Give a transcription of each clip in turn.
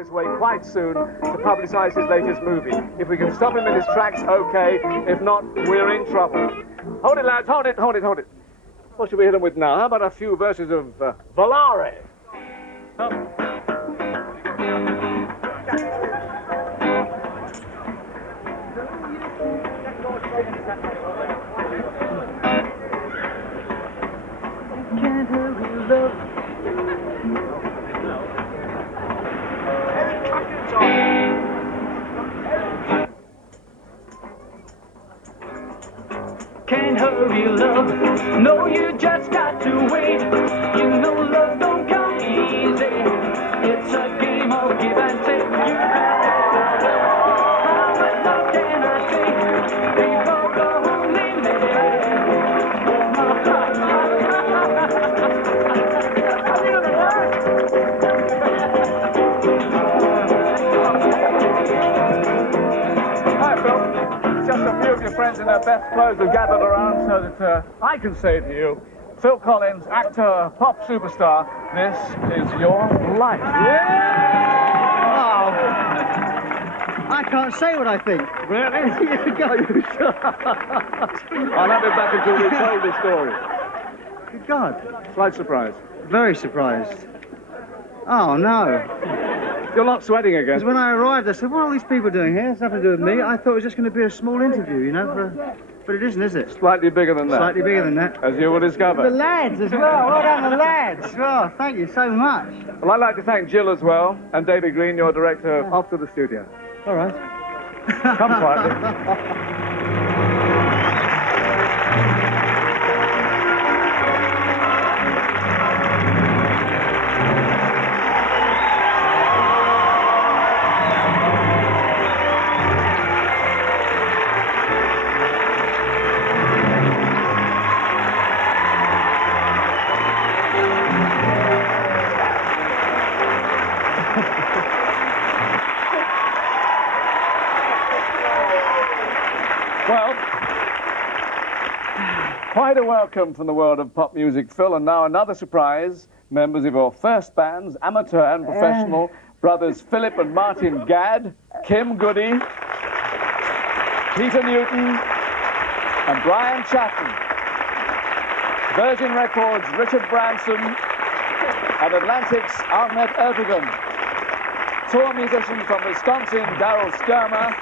this way quite soon to publicise his latest movie. If we can stop him in his tracks, okay. If not, we're in trouble. Hold it, lads. Hold it, hold it, hold it. What should we hit him with now? How about a few verses of Volare? Can't hurry, love. No, you just got to wait. You know love don't come easy. It's a game of give and take. You how much love can I take before the holy Hi, Phil. Just a few of your friends in their best clothes have gathered around so that I can say to you, Phil Collins, actor, pop superstar, this is your life. Oh, I can't say what I think. Really? You go, you sure? I'll have it back until we told the story. Good God. Slight surprise. Very surprised. Oh, no. You're not sweating again. Because when I arrived, I said, what are all these people doing here? It's nothing to do with me. I thought it was just going to be a small interview, you know, but it isn't, is it? Slightly bigger than that. Slightly bigger than that. As you will discover. The lads as well. Well done, the lads. Well, thank you so much. Well, I'd like to thank Jill as well, and David Green, your director, off to the studio. All right. Come quietly. Well, quite a welcome from the world of pop music, Phil, and now another surprise. Members of your first bands, amateur and professional, brothers Philip and Martin Gadd, Kim Goody, Peter Newton, and Brian Chapman. Virgin Records, Richard Branson, and Atlantic's Ahmet Ertegun. Tour musician from Wisconsin, Daryl Skirmer,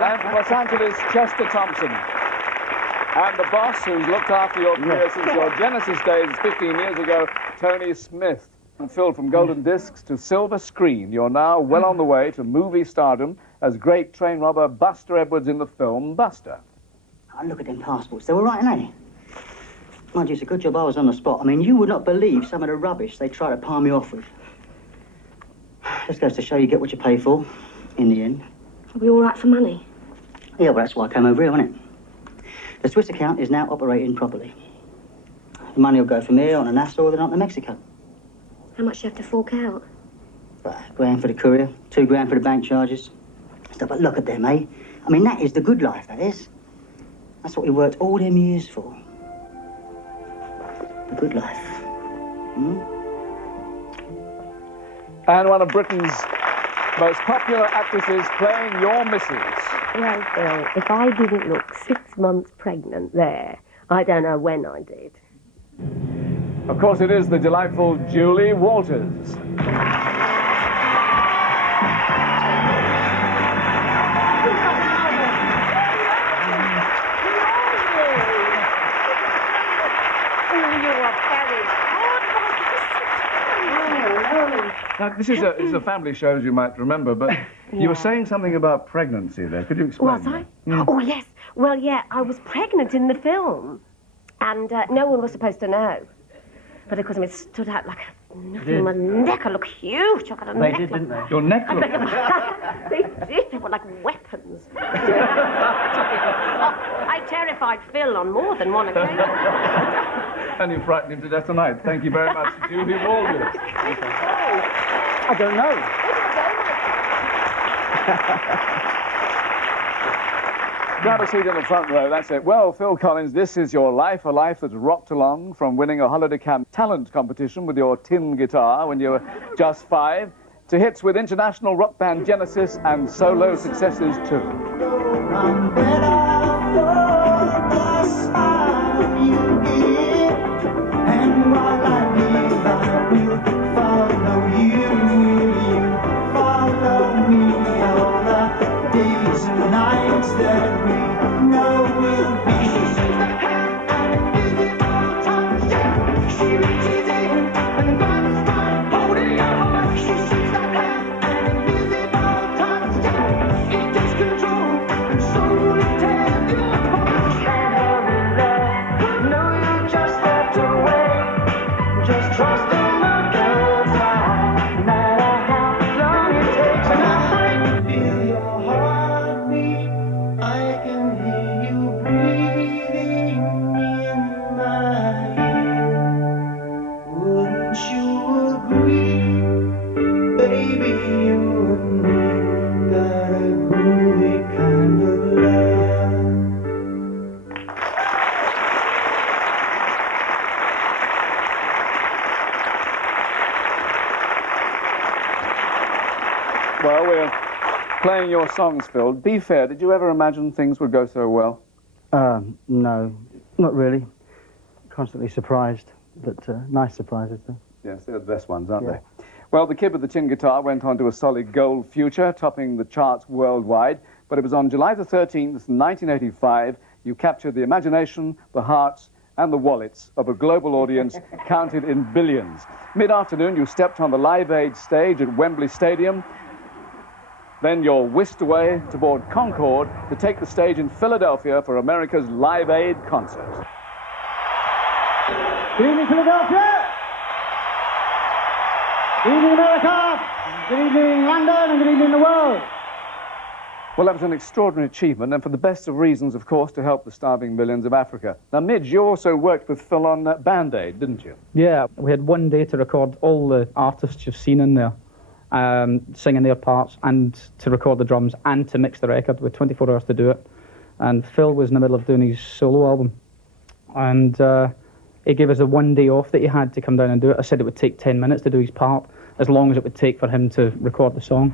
and from Los Angeles, Chester Thompson. And the boss who's looked after your career since your Genesis days 15 years ago, Tony Smith. And Phil, from golden discs to silver screen, you're now well on the way to movie stardom as great train robber Buster Edwards in the film Buster. Oh, look at them passports. They were right, ain't they? Mind you, it's a good job I was on the spot. I mean, you would not believe some of the rubbish they try to palm me off with. Just goes to show you get what you pay for, in the end. Are we all right for money? Yeah, well, that's why I came over here, wasn't it? The Swiss account is now operating properly. The money will go from here on to Nassau or then on to Mexico. How much do you have to fork out? £1,000 for the courier, £2,000 for the bank charges. Stuff, but look at them, eh? I mean, that is the good life, that is. That's what we worked all them years for. The good life. Hmm? And one of Britain's most popular actresses playing your missus. Well, Phil, if I didn't look 6 months pregnant there, I don't know when I did. Of course, it is the delightful Julie Walters. Now, this is a family show, as you might remember, but you were saying something about pregnancy there. Could you explain? Was I? Oh, yes. Well, yeah, I was pregnant in the film, and no one was supposed to know. But of course, I mean, it stood out like nothing in my neck. I look huge. I got a neck. They did, didn't they? Your neck looked... They did. They were like weapons. I terrified Phil on more than one occasion. And you frightened him to death tonight. Thank you very much, Julie Walters. I don't know. Grab a seat in the front row, that's it. Well, Phil Collins, this is your life, a life that's rocked along from winning a holiday camp talent competition with your tin guitar when you were just 5, to hits with international rock band Genesis and solo successes too. I'm better for the smile you give, and while I live, I will follow you. You follow me all the days and nights that we know will be. She sees the hand and invisible touch, yeah. She reaches in and grabs my holding your heart. She sees the hand and invisible touch, yeah. It takes control and slowly tears you apart. Can't hurry, love. No, you just have to wait. Just trust in the girl's eye. No matter how long it takes, and I feel your heartbeat. I can hear you breathing in my ear. Wouldn't you agree, baby? You and me got a groovy kind of love. Well, we're playing your songs, Phil. Be fair, did you ever imagine things would go so well? No, not really. Constantly surprised, but nice surprises, though. Yes, they're the best ones, aren't Yeah. they? Well, the Kid with the Tin Guitar went on to a solid gold future, topping the charts worldwide. But it was on July the 13th, 1985, you captured the imagination, the hearts, and the wallets of a global audience counted in billions. Mid-afternoon, you stepped on the Live Aid stage at Wembley Stadium. Then you're whisked away to board Concorde to take the stage in Philadelphia for America's Live Aid concert. Good evening, Philadelphia. Good evening, America. Good evening, London, and good evening, the world. Well, that was an extraordinary achievement, and for the best of reasons, of course, to help the starving millions of Africa. Now, Midge, you also worked with Phil on Band Aid, didn't you? Yeah, we had one day to record all the artists you've seen in there, singing their parts, and to record the drums, and to mix the record. We had 24 hours to do it. And Phil was in the middle of doing his solo album. And he gave us a one day off that he had to come down and do it. I said it would take 10 minutes to do his part, as long as it would take for him to record the song.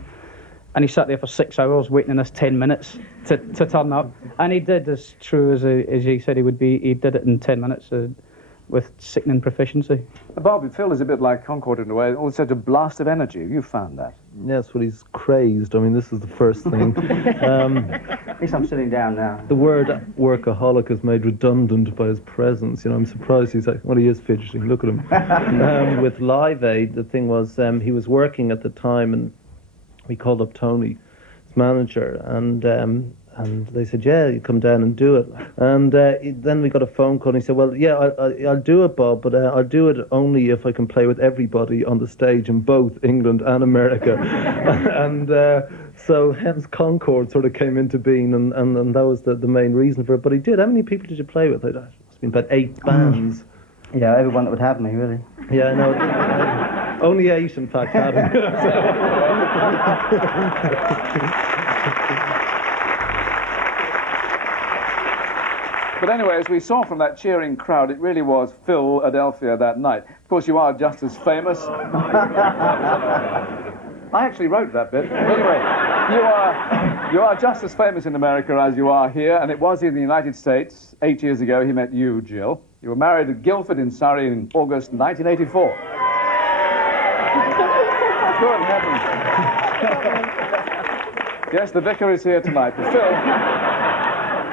And he sat there for 6 hours waiting in this 10 minutes to turn up. And he did, as true as he said he would be, he did it in 10 minutes with sickening proficiency. Bobby, Phil is a bit like Concorde in a way, always such a blast of energy. You found that? Yes, well, he's crazed. I mean, this is the first thing. At least I'm sitting down now. The word workaholic is made redundant by his presence. You know, I'm surprised he's like, well, he is fidgeting. Look at him. With Live Aid, the thing was, he was working at the time, and we called up Tony, his manager, and they said, yeah, you come down and do it. And then we got a phone call, and he said, well, yeah, I'll do it, Bob, but I'll do it only if I can play with everybody on the stage in both England and America. And so hence Concorde sort of came into being, and that was the main reason for it. But he did. How many people did you play with? It must have been about 8 bands. Yeah, everyone that would have me, really. Yeah, no. Only 8, in fact, had him. But anyway, as we saw from that cheering crowd, it really was Philadelphia that night. Of course, you are just as famous. I actually wrote that bit. Anyway, you are just as famous in America as you are here, and it was in the United States. 8 years ago, he met you, Jill. You were married at Guildford in Surrey in August 1984. Good heavens. Yes, the vicar is here tonight. But Phil,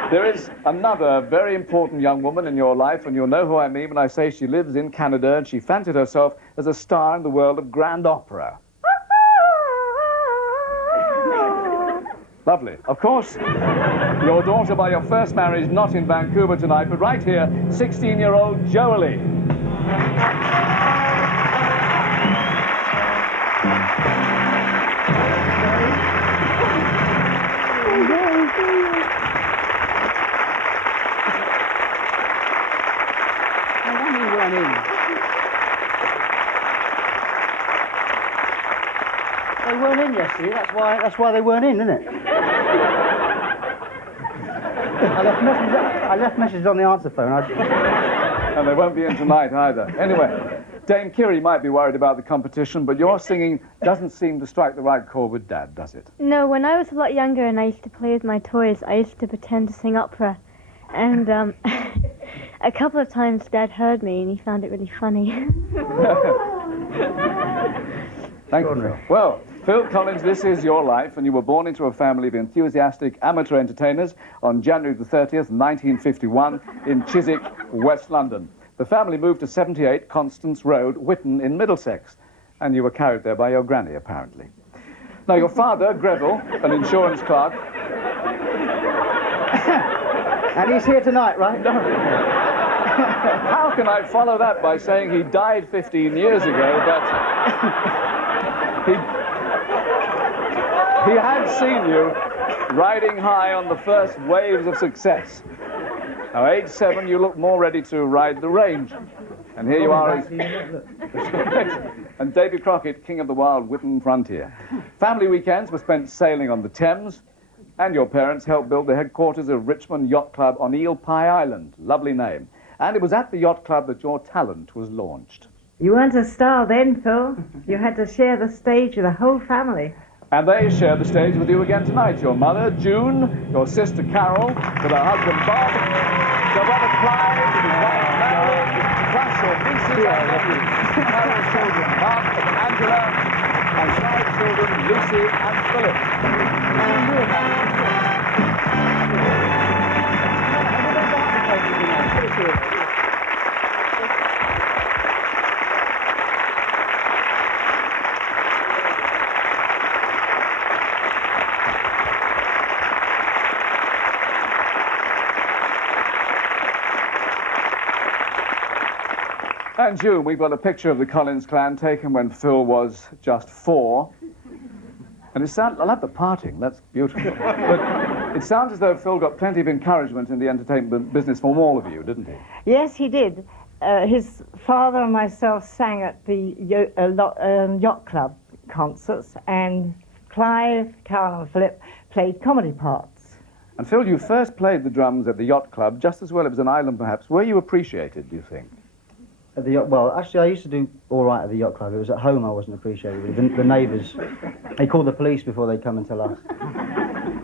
there is another very important young woman in your life, and you'll know who I mean when I say she lives in Canada, and she fancied herself as a star in the world of grand opera. Lovely. Of course, your daughter by your first marriage, not in Vancouver tonight, but right here, 16-year-old Jolie. They weren't in yesterday, that's why they weren't in, isn't it? I left messages on the answer phone. And they won't be in tonight either. Anyway, Dame Kiri might be worried about the competition, but your singing doesn't seem to strike the right chord with Dad, does it? No, when I was a lot younger and I used to play with my toys, I used to pretend to sing opera. And a couple of times Dad heard me and he found it really funny. Thank you, Phil. Well, Phil Collins, this is your life, and you were born into a family of enthusiastic amateur entertainers on January the 30th, 1951, in Chiswick, West London. The family moved to 78 Constance Road, Whitton, in Middlesex, and you were carried there by your granny, apparently. Now, your father, Greville, an insurance clerk... And he's here tonight, right? No. How can I follow that by saying he died 15 years ago, but... He had seen you riding high on the first waves of success. Now, age 7, you look more ready to ride the range. And here you are as... and Davy Crockett, King of the Wild Whitton Frontier. Family weekends were spent sailing on the Thames, and your parents helped build the headquarters of Richmond Yacht Club on Eel Pie Island. Lovely name. And it was at the yacht club that your talent was launched. You weren't a star then, Phil. You had to share the stage with the whole family. And they share the stage with you again tonight. Your mother, June, your sister, Carol, with her husband, Bob, your brother, Clive, with his wife, Mary, plus your nieces and nephews, Carol's children, Mark and Angela, and Clive's children, Lucy and Philip. And June, we've got a picture of the Collins clan taken when Phil was just 4. And I love the parting, that's beautiful. But it sounds as though Phil got plenty of encouragement in the entertainment business from all of you, didn't he? Yes, he did. His father and myself sang at the yacht club concerts, and Clive, Carol and Philip played comedy parts. And Phil, you first played the drums at the yacht club, just as well it was an island perhaps. Were you appreciated, do you think? At the yacht, well, actually, I used to do all right at the yacht club. It was at home I wasn't appreciated. The neighbours, they called the police before they come and tell us.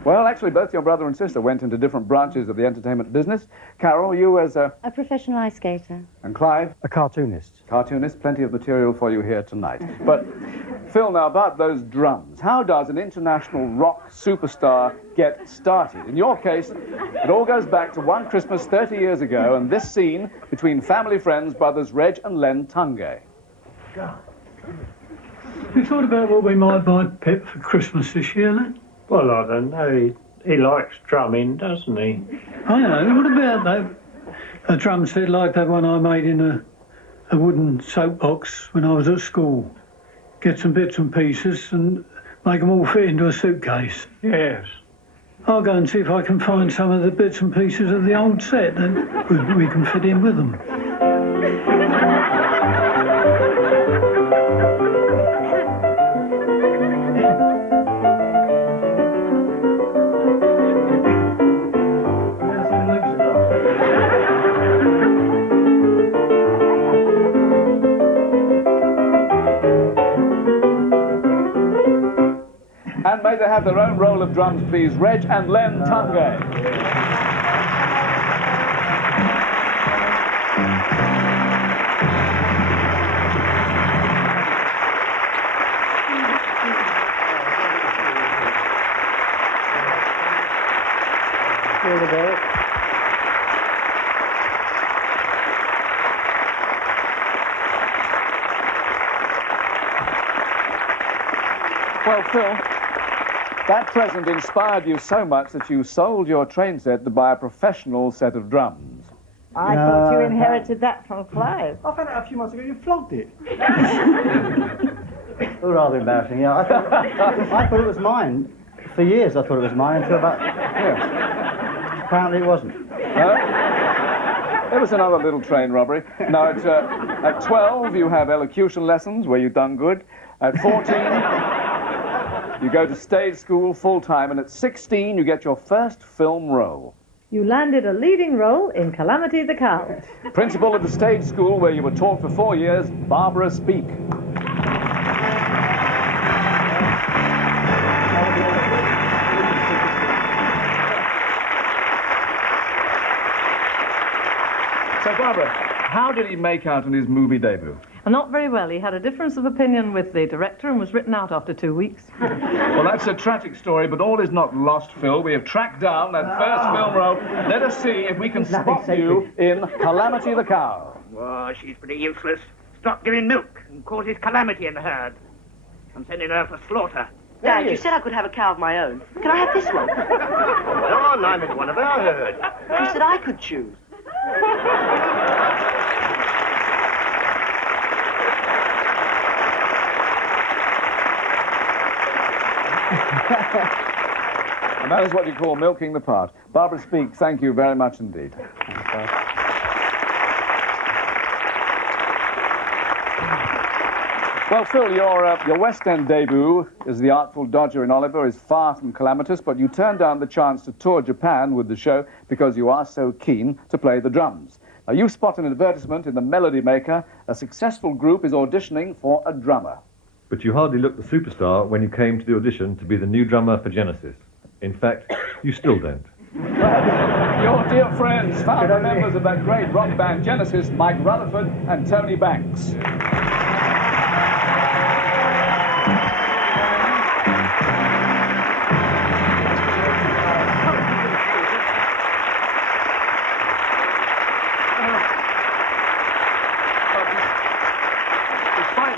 Well, actually, both your brother and sister went into different branches of the entertainment business. Carol, you as a... A professional ice skater. And Clive? A cartoonist. Cartoonist, plenty of material for you here tonight. But, Phil, now about those drums. How does an international rock superstar get started? In your case, it all goes back to one Christmas 30 years ago and this scene between family friends, brothers Reg and Len Tungay. You thought about what we might buy Pip for Christmas this year, Len? Well, I don't know. He likes drumming, doesn't he? I know. What about a drum set like that one I made in a wooden soapbox when I was at school? Get some bits and pieces and make them all fit into a suitcase. Yes. I'll go and see if I can find some of the bits and pieces of the old set that we can fit in with them. And may they have their own roll of drums, please. Reg and Len Tungay. Well, Phil, that present inspired you so much that you sold your train set to buy a professional set of drums. I thought you inherited that from Clive. I found out a few months ago you flogged it. Oh, rather embarrassing, yeah. I thought it was mine. For years I thought it was mine until about... Yeah. Apparently it wasn't. There was another little train robbery. Now, at 12, you have elocution lessons where you've done good. At 14... You go to stage school full-time, and at 16, you get your first film role. You landed a leading role in Calamity the Cow. Principal of the stage school where you were taught for 4 years, Barbara Speake. So, Barbara, how did he make out in his movie debut? Not very well. He had a difference of opinion with the director and was written out after 2 weeks. Well, that's a tragic story, but all is not lost, Phil. We have tracked down that first film role. Let us see if we can spot you in Calamity the Cow. Oh, she's pretty useless. Stopped giving milk and causes calamity in the herd. I'm sending her for slaughter. Dad, you said I could have a cow of my own. Can I have this one? No, I'm in one of our herd. You said I could choose. And that is what you call milking the part. Barbara Speake, thank you very much indeed. Well, Phil, your West End debut as the Artful Dodger in Oliver is far from calamitous, but you turned down the chance to tour Japan with the show because you are so keen to play the drums. Now, you spot an advertisement in the Melody Maker. A successful group is auditioning for a drummer. But you hardly looked the superstar when you came to the audition to be the new drummer for Genesis. In fact, you still don't. Your dear friends, founder members of that great rock band Genesis, Mike Rutherford and Tony Banks.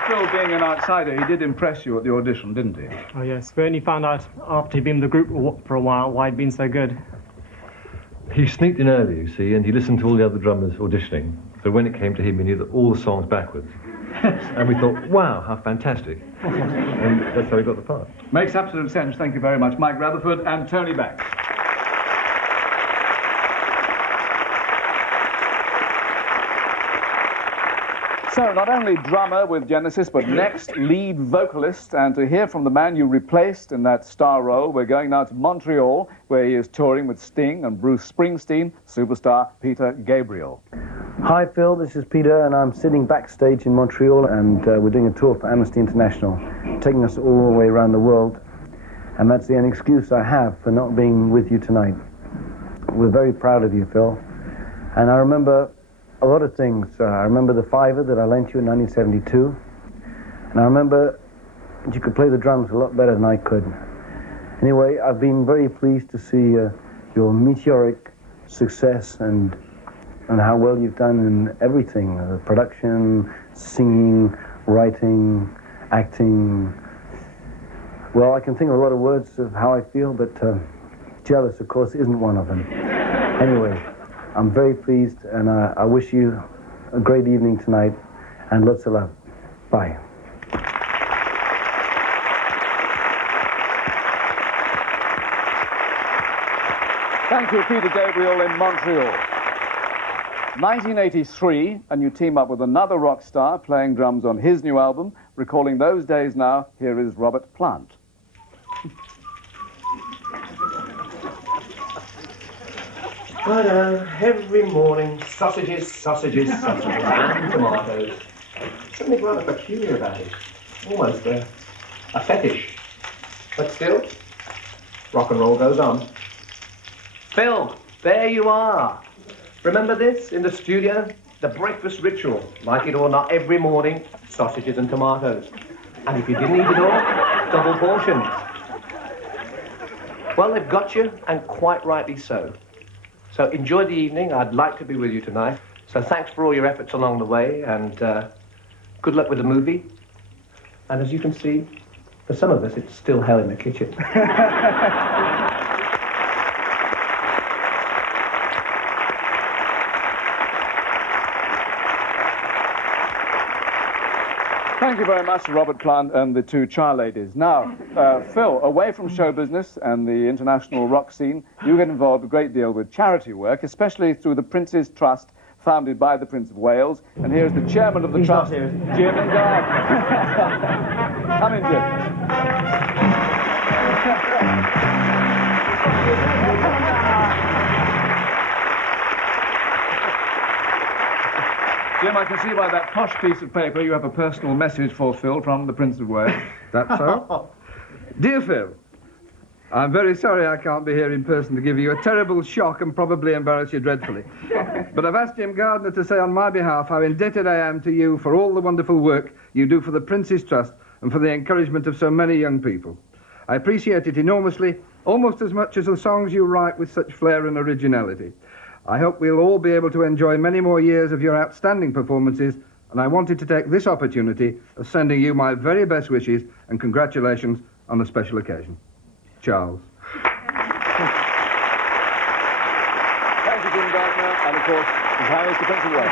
Phil being an outsider, he did impress you at the audition, didn't he? Oh, yes. We only found out after he'd been in the group for a while why he'd been so good. He sneaked in early, you see, and he listened to all the other drummers auditioning. So when it came to him, he knew that all the songs backwards. And we thought, wow, how fantastic. And that's how he got the part. Makes absolute sense. Thank you very much. Mike Rutherford and Tony Banks. So, not only drummer with Genesis, but next lead vocalist. And to hear from the man you replaced in that star role, we're going now to Montreal, where he is touring with Sting and Bruce Springsteen, superstar Peter Gabriel. Hi, Phil. This is Peter, and I'm sitting backstage in Montreal, and we're doing a tour for Amnesty International, taking us all the way around the world. And that's the only excuse I have for not being with you tonight. We're very proud of you, Phil. And I remember a lot of things. I remember the fiver that I lent you in 1972. And I remember that you could play the drums a lot better than I could. Anyway, I've been very pleased to see your meteoric success and how well you've done in everything. The production, singing, writing, acting. Well, I can think of a lot of words of how I feel, but jealous, of course, isn't one of them. Anyway, I'm very pleased, and I wish you a great evening tonight, and lots of love. Bye. Thank you, Peter Gabriel in Montreal. 1983, and you team up with another rock star playing drums on his new album. Recalling those days now, here is Robert Plant. But every morning, sausages, sausages, sausages, and tomatoes. Something rather peculiar about it. Almost a fetish. But still, rock and roll goes on. Phil, there you are. Remember this in the studio? The breakfast ritual. Like it or not, every morning, sausages and tomatoes. And if you didn't eat it all, double portions. Well, they've got you, and quite rightly so. So enjoy the evening. I'd like to be with you tonight. So thanks for all your efforts along the way, and good luck with the movie. And as you can see, for some of us, it's still hell in the kitchen. Thank you very much to Robert Plant and the two Char Ladies. Now, Phil, away from show business and the international rock scene, you get involved a great deal with charity work, especially through the Prince's Trust, founded by the Prince of Wales. And here's the chairman of the trust, Jim and Guy. Come in, Jim. Jim, I can see by that posh piece of paper you have a personal message for Phil from the Prince of Wales. That's so. Dear Phil, I'm very sorry I can't be here in person to give you a terrible shock and probably embarrass you dreadfully. But I've asked Jim Gardner to say on my behalf how indebted I am to you for all the wonderful work you do for the Prince's Trust and for the encouragement of so many young people. I appreciate it enormously, almost as much as the songs you write with such flair and originality. I hope we'll all be able to enjoy many more years of your outstanding performances, and I wanted to take this opportunity of sending you my very best wishes and congratulations on a special occasion. Charles. Thank you, Jim Gardner, and of course, His Highness the Prince of Wales.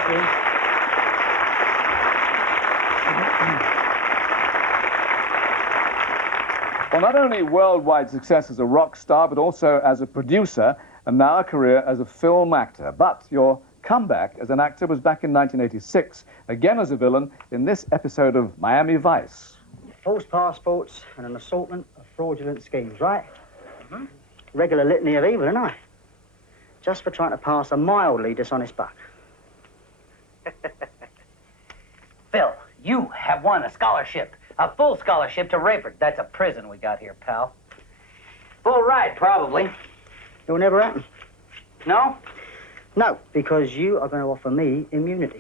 Well, not only worldwide success as a rock star, but also as a producer, and now a career as a film actor. But your comeback as an actor was back in 1986, again as a villain in this episode of Miami Vice. False passports and an assortment of fraudulent schemes, right? Regular litany of evil, isn't I? Just for trying to pass a mildly dishonest buck. Phil, you have won a scholarship. A full scholarship to Rayford. That's a prison we got here, pal. Full ride, probably. It'll never happen. No? No, because you are going to offer me immunity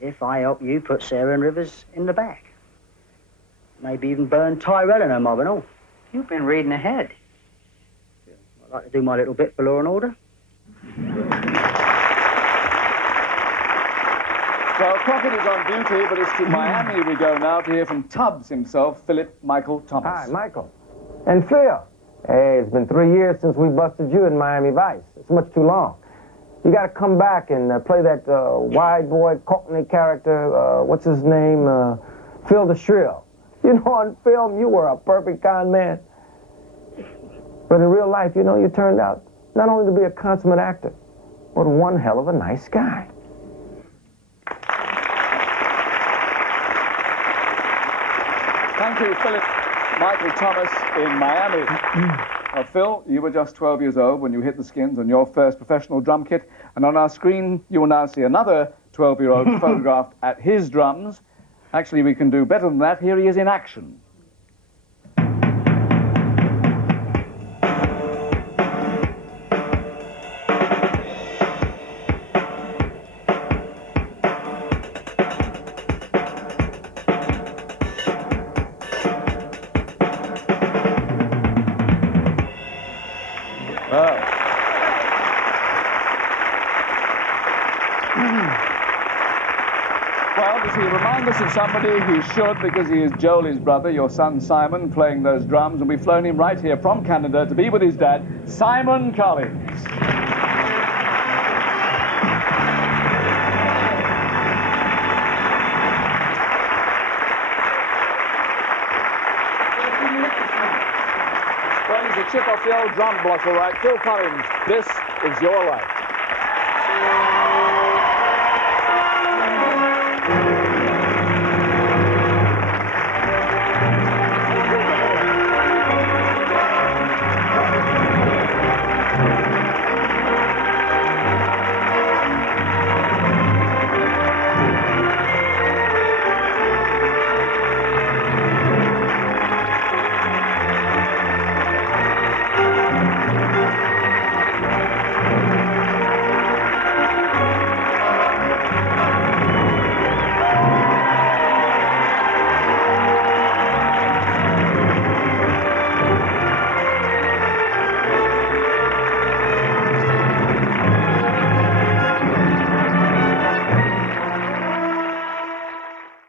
if I help you put Sarah and Rivers in the bag. Maybe even burn Tyrell and her mob and all. You've been reading ahead. I'd like to do my little bit for law and order. Well, Crockett is on duty, but it's to Miami we go now to hear from Tubbs himself, Philip Michael Thomas. Hi, Michael. And Phil. Hey, it's been 3 years since we busted you in Miami Vice. It's much too long. You got to come back and play that wide boy Cockney character, what's his name? Phil the Shrill. You know, on film, you were a perfect con man. But in real life, you know, you turned out not only to be a consummate actor, but one hell of a nice guy. Thank you, Philip Michael Thomas in Miami. Now, Phil, you were just 12 years old when you hit the skins on your first professional drum kit, and on our screen you will now see another 12-year-old photographed at his drums. Actually, we can do better than that. Here he is in action. Well, does he remind us of somebody? He should, because he is Jolie's brother, your son Simon, playing those drums, and we've flown him right here from Canada to be with his dad, Simon Collins. Well, he's a chip off the old drum block, all right. Phil Collins, this is your life.